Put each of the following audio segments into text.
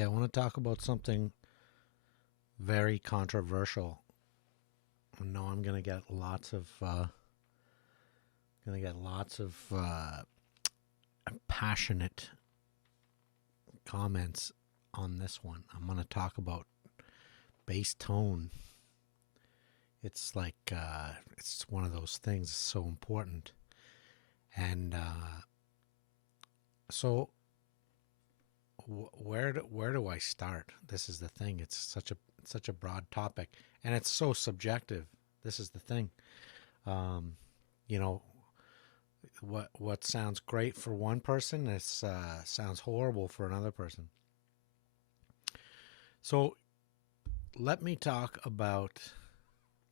Okay, I want to talk about something very controversial. I know I'm gonna get lots of passionate comments on this one. I'm gonna talk about bass tone. It's like it's one of those things that's so important, and so where do I start? This is the thing. It's such a broad topic, and it's so subjective. This is the thing. Um, you know what sounds great for one person is sounds horrible for another person. So let me talk about.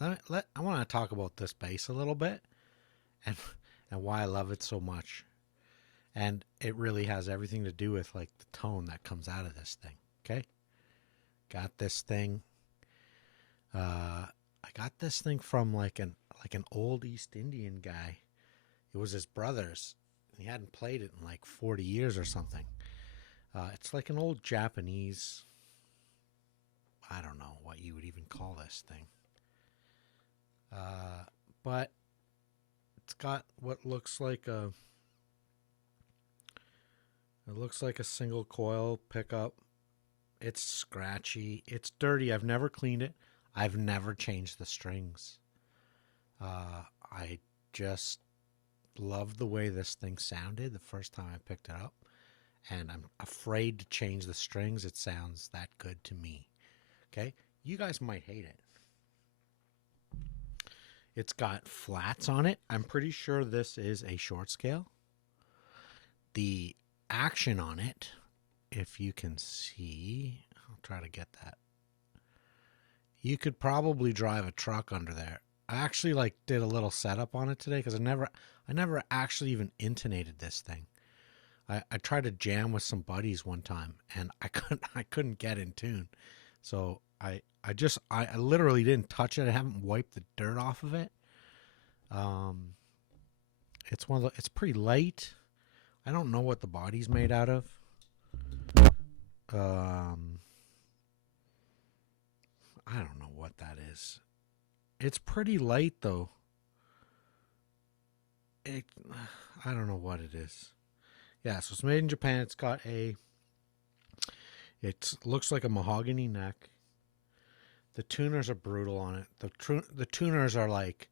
I want to talk about this bass a little bit, and and why I love it so much. And it really has everything to do with like the tone that comes out of this thing. Okay, got this thing. I got this thing from like an old East Indian guy. It was his brother's. He hadn't played it in like 40 years or something. It's like an old Japanese. I don't know what you would even call this thing. But it's got what looks like a. It looks like a single coil pickup. It's scratchy. It's dirty. I've never cleaned it. I've never changed the strings. I just loved the way this thing sounded the first time I picked it up. And I'm afraid to change the strings. It sounds that good to me. Okay? You guys might hate it. It's got flats on it. I'm pretty sure this is a short scale. The action on it, if you can see, I'll try to get that. You could probably drive a truck under there. I actually like did a little setup on it today because I never actually even intonated this thing. I tried to jam with some buddies one time and I couldn't get in tune. So I literally didn't touch it. I haven't wiped the dirt off of it. It's pretty light. I don't know what the body's made out of. I don't know what that is. It's pretty light though. I don't know what it is. Yeah, so it's made in Japan. It looks like a mahogany neck. The tuners are brutal on it. The tuners are like,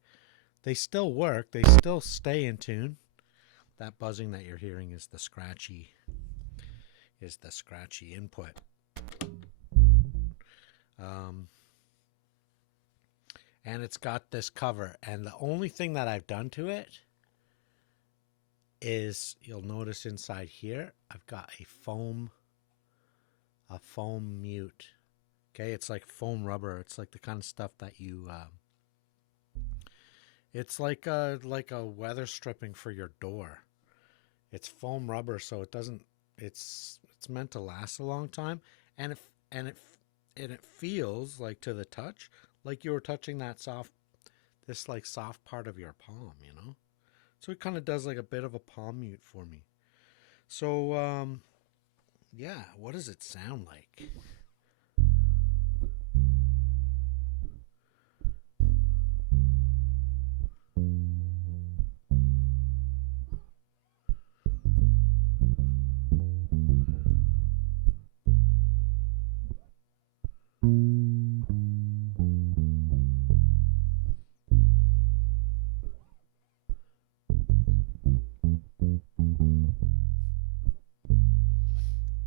they still work. They still stay in tune. That buzzing that you're hearing is the scratchy input. And it's got this cover, and the only thing that I've done to it is, you'll notice inside here I've got a foam mute. Okay, it's like foam rubber. It's like the kind of stuff that you it's like a weather stripping for your door. It's foam rubber, so it doesn't. It's meant to last a long time, and it feels like, to the touch, like you were touching this soft part of your palm, you know. So it kind of does like a bit of a palm mute for me. So yeah, what does it sound like?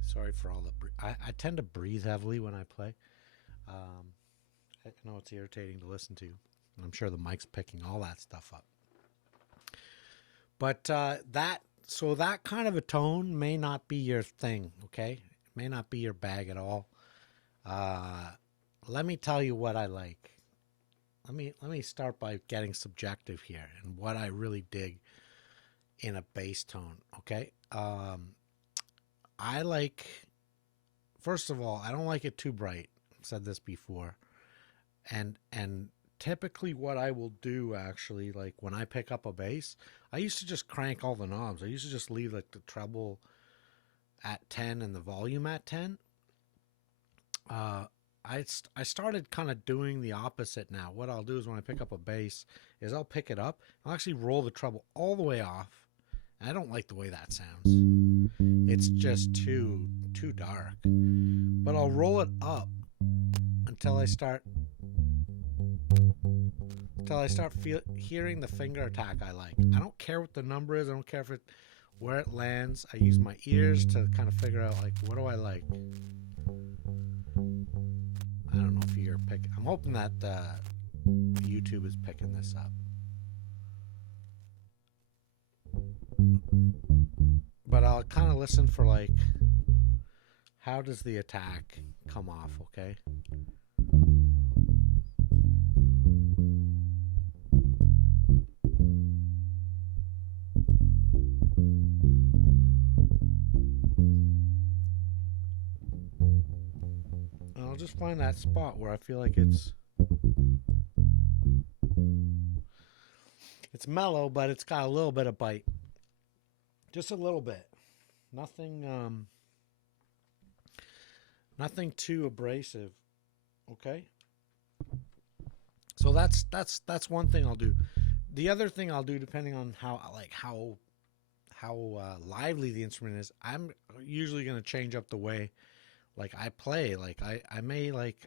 Sorry for all the. I tend to breathe heavily when I play. I know it's irritating to listen to. I'm sure the mic's picking all that stuff up. But that kind of a tone may not be your thing. Okay, it may not be your bag at all. Uh, Let me tell you what I like. Let me start by getting subjective here and what I really dig in a bass tone. Okay. I like, first of all, I don't like it too bright. I've said this before. And typically what I will do, actually, like when I pick up a bass, I used to just crank all the knobs. I used to just leave like the treble at 10 and the volume at 10. I started kind of doing the opposite now. What I'll do is when I pick up a bass is I'll pick it up. I'll actually roll the treble all the way off. I don't like the way that sounds. It's just too dark. But I'll roll it up until I start hearing the finger attack I like. I don't care what the number is. I don't care where it lands. I use my ears to kind of figure out, like, what do I like. I don't know if you're picking. I'm hoping that YouTube is picking this up. But I'll kind of listen for, like, how does the attack come off, okay? And I'll just find that spot where I feel like it's mellow, but it's got a little bit of bite. Just a little bit. Nothing too abrasive. Okay? So that's one thing I'll do. The other thing I'll do, depending on how lively the instrument is, I'm usually going to change up the way, like, I play. Like, I may, like,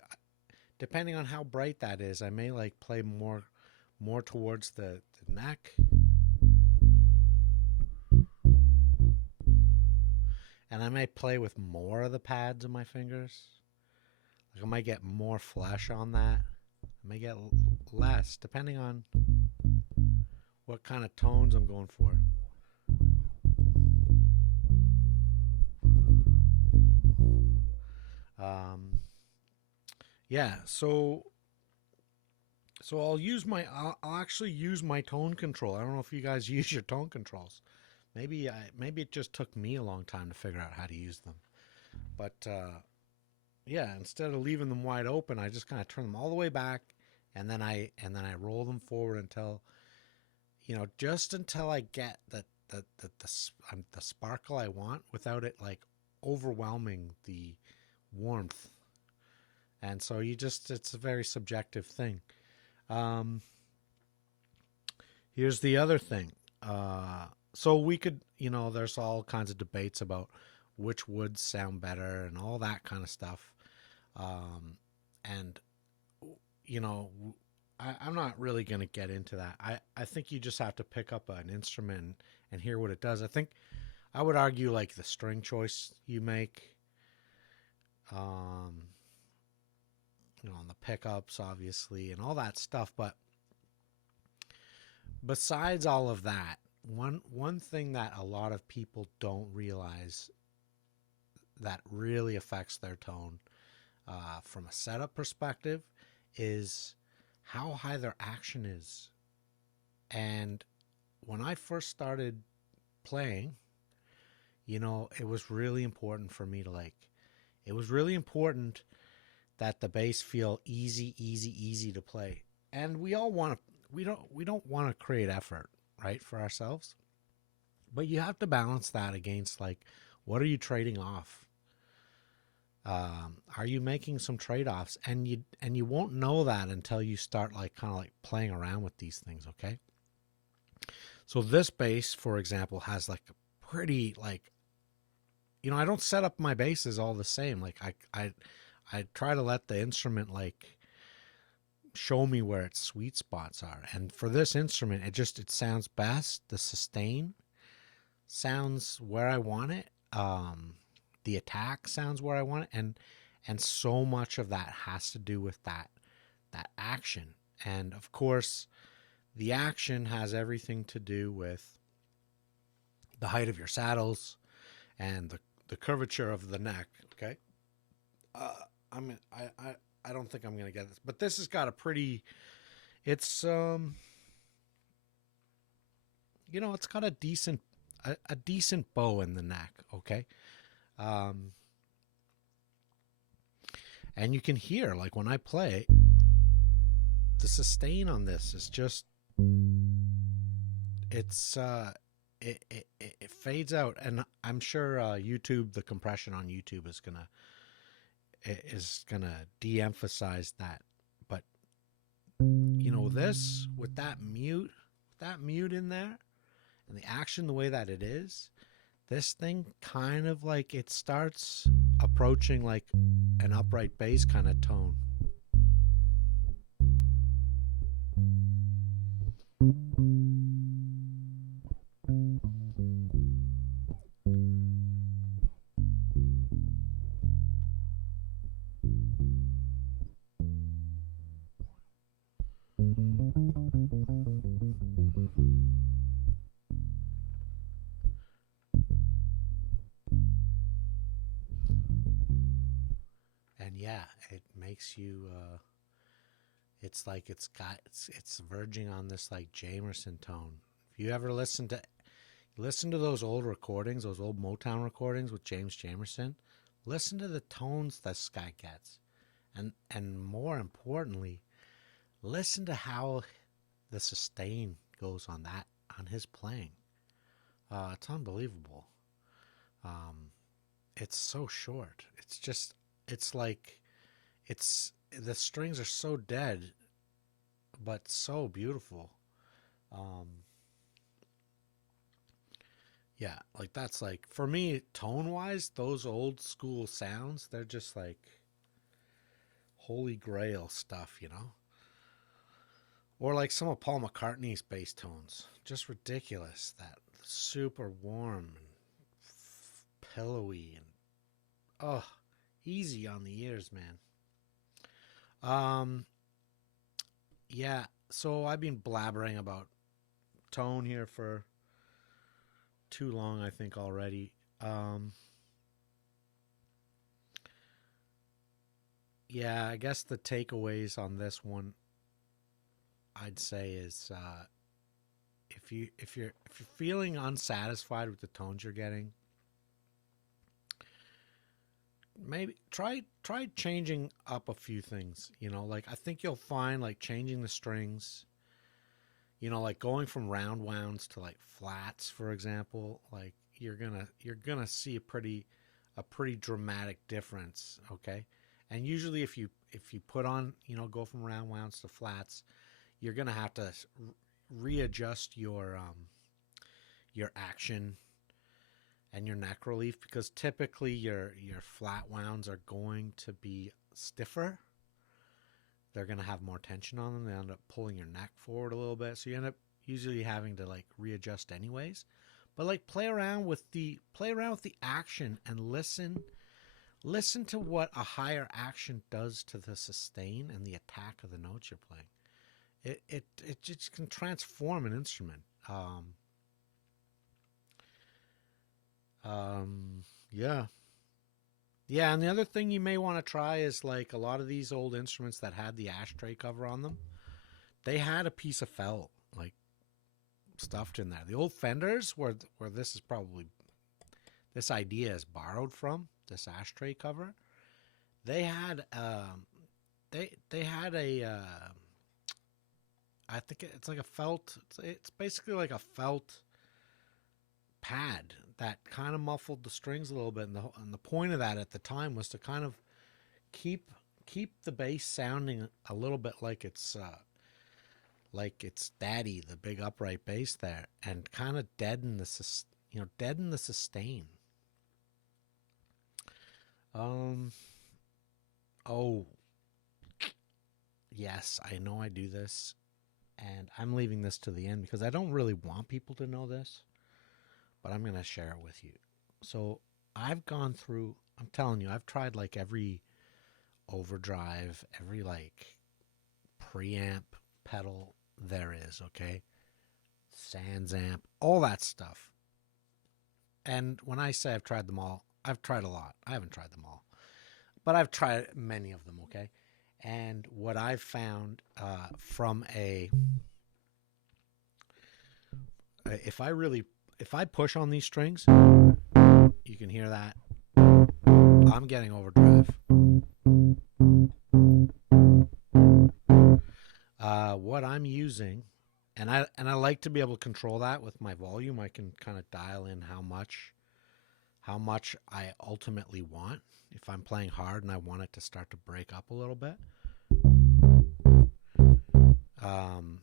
depending on how bright that is, I may, like, play more towards the neck. And I may play with more of the pads of my fingers. Like, I might get more flesh on that. I may get less, depending on what kind of tones I'm going for. Yeah, so I'll actually use my tone control. I don't know if you guys use your tone controls. Maybe it just took me a long time to figure out how to use them. But yeah, instead of leaving them wide open, I just kind of turn them all the way back, and then I roll them forward until, just until I get the sparkle I want without it, like, overwhelming the warmth. And so it's a very subjective thing. Here's the other thing. So we could, there's all kinds of debates about which woods sound better and all that kind of stuff. And, I'm not really going to get into that. I think you just have to pick up an instrument and hear what it does. I would argue, like, the string choice you make, on the pickups, obviously, and all that stuff. But besides all of that, one thing that a lot of people don't realize that really affects their tone, from a setup perspective, is how high their action is. And when I first started playing, it was really important for me to, like, it was really important that the bass feel easy to play. And we don't want to create effort, right, for ourselves. But you have to balance that against, like, what are you trading off? Are you making some trade-offs? And you won't know that until you start, like, kind of like playing around with these things, okay? So this bass, for example, has, like, a pretty, like, I don't set up my basses all the same. Like, I try to let the instrument, like, show me where its sweet spots are. And for this instrument, it sounds best. The sustain sounds where I want it. The attack sounds where I want it. And so much of that has to do with that action. And of course, the action has everything to do with the height of your saddles and the curvature of the neck. Okay. I don't think I'm going to get this, but this has got a pretty, it's it's got a decent bow in the neck. Okay. And you can hear, like, when I play, the sustain on this is just, it's it fades out. And I'm sure YouTube, the compression on YouTube is gonna is gonna de-emphasize that. But you know, this with that mute in there, and the action the way that it is, this thing kind of like it starts approaching like an upright bass kind of tone. And yeah, it makes you it's like it's verging on this like Jamerson tone. If you ever listen to those old recordings, those old Motown recordings with James Jamerson, listen to the tones this guy gets. And more importantly, listen to how the sustain goes on his playing. It's unbelievable. It's so short. It's like the strings are so dead, but so beautiful. Um, yeah, like that's like for me tone wise, those old school sounds, they're just like holy grail stuff, you know. Or like some of Paul McCartney's bass tones, just ridiculous. That super warm and pillowy and oh, easy on the ears, man. Yeah. So I've been blabbering about tone here for too long, I think already. Yeah, I guess the takeaways on this one, I'd say, is if you're feeling unsatisfied with the tones you're getting, maybe try changing up a few things. You know, like I think you'll find like changing the strings. You know, like going from round wounds to like flats, for example. Like you're gonna see a pretty dramatic difference. Okay, and usually if you put on, you know, go from round wounds to flats, you're gonna have to readjust your action and your neck relief, because typically your flat wounds are going to be stiffer. They're going to have more tension on them. They end up pulling your neck forward a little bit, so you end up usually having to like readjust anyways. But like play around with the action and listen to what a higher action does to the sustain and the attack of the notes you're playing. It just can transform an instrument. Yeah. Yeah, and the other thing you may want to try is like a lot of these old instruments that had the ashtray cover on them, they had a piece of felt like stuffed in there. The old Fenders, where this idea is borrowed from, this ashtray cover, they had they had a I think it's like a felt. It's basically like a felt pad that kind of muffled the strings a little bit, and the point of that at the time was to kind of keep the bass sounding a little bit like it's daddy, the big upright bass there, and kind of deaden the sustain. Oh, yes, I know I do this, and I'm leaving this to the end because I don't really want people to know this, but I'm going to share it with you. So I've gone through, I'm telling you, I've tried like every overdrive, every like preamp pedal there is, okay? Sans amp, all that stuff. And when I say I've tried them all, I've tried a lot. I haven't tried them all, but I've tried many of them, okay? And what I've found from if I push on these strings, you can hear that. I'm getting overdrive. What I'm using, and I like to be able to control that with my volume. I can kind of dial in how much how much I ultimately want. If I'm playing hard and I want it to start to break up a little bit, um,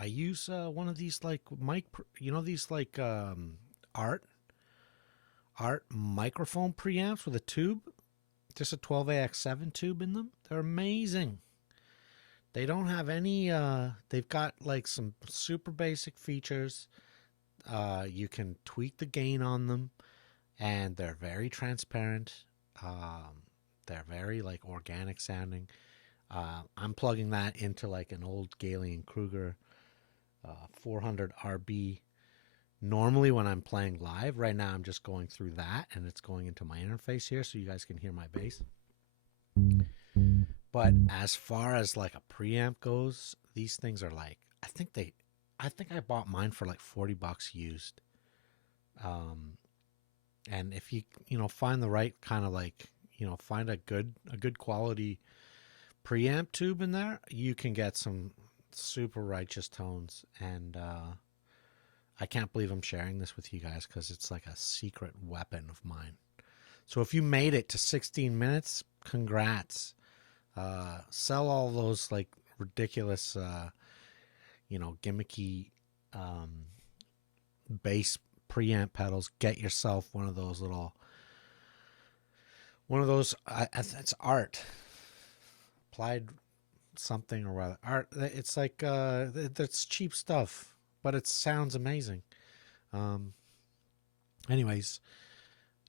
I use one of these like mic, these like art microphone preamps with a tube, just a 12AX7 tube in them. They're amazing. They don't have any. They've got like some super basic features. You can tweak the gain on them, and they're very transparent. They're very like organic sounding. I'm plugging that into like an old Galen Kruger 400 RB. Normally, when I'm playing live, right now I'm just going through that, and it's going into my interface here, so you guys can hear my bass. But as far as like a preamp goes, these things are like I think I bought mine for like $40 used. And if you find the right kind of like find a good quality preamp tube in there, you can get some super righteous tones. And I can't believe I'm sharing this with you guys because it's like a secret weapon of mine. So if you made it to 16 minutes, congrats. Sell all those like ridiculous, gimmicky bass preamp pedals. Get yourself one of those it's art. Applied something or rather art. It's like that's cheap stuff, but it sounds amazing. Anyways,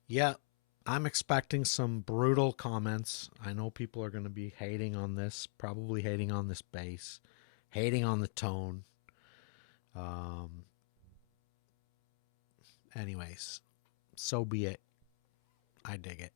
yeah, I'm expecting some brutal comments. I know people are going to be hating on this, probably hating on this bass, hating on the tone. Anyways, so be it. I dig it.